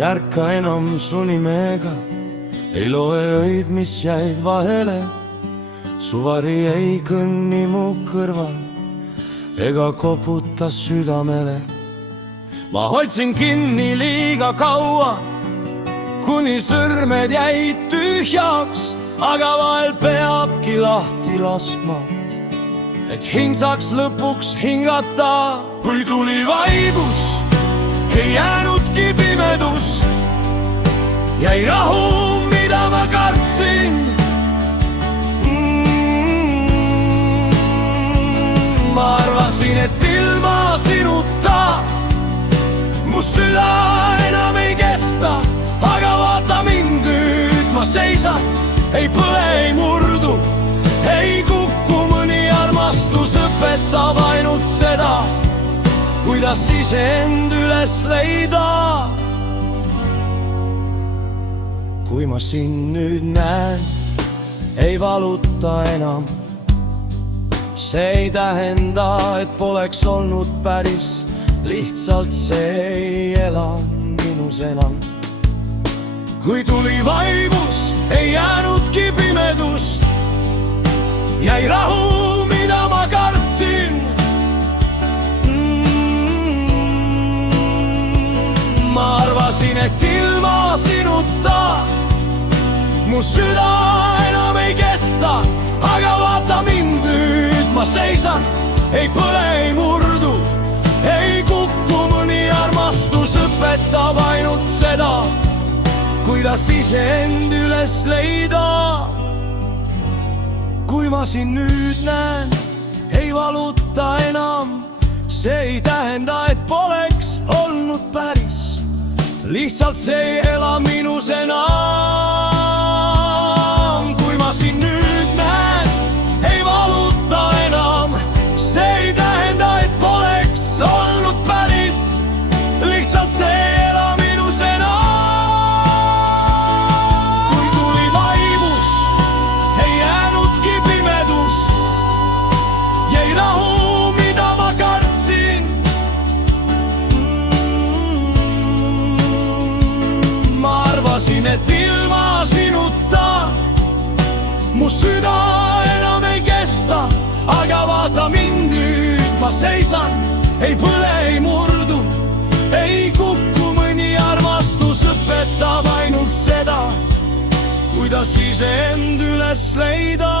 ei ärka enam su nimega, ei loe öid, mis jäid vahele. Su vari ei kõnni mu kõrval ega koputa südamele. Ma hoidsin kinni liiga kaua, kuni sõrmed jäid tühjaks, aga vahel peabki lahti laskma, et hing saaks lõpuks hingata. Kui tuli vaibus, ei jäänudki pimedus, jäi rahu, mida ma kartsin. Ma arvasin, et ilma sinuta mu süda enam ei kesta, aga vaata mind nüüd, ma seisan, ei põle, ei murdu, ei kuku. Mõni armastus õpetab ainult seda, kuidas iseend üles leida. Kui ma sind nüüd näen, ei valuta enam. See ei tähenda, et poleks olnud päris, lihtsalt see ei ela minus enam. Kui tuli vaibus, ei jäänudki pimedust, jäi rahu, mida ma kartsin. Ma arvasin, et ilma sinuta mu süda enam ei kesta, aga vaata mind nüüd, ma seisan, ei põle, ei murdu, ei kuku. Mõni armastus õpetab ainult seda, kuidas iseend üles leida. Kui ma sind nüüd näen, ei valuta enam. See ei tähenda, et poleks olnud päris, lihtsalt see ei ela minus enam. Kui ma sind nüüd näen, ei valuta enam. See ei tähenda, et poleks olnud päris, lihtsalt see ei ela minus enam. Kui tuli vaibus, ei jäänudki pimedus, jäi rahu, mida ma kartsin. Ma arvasin, et ilma sinuta mu süda enam ei kesta, aga vaata mind nüüd, ma seisan, ei põle, ei murdu, ei kuku. Mõni armastus õpetab ainult seda, kuidas iseend üles leida.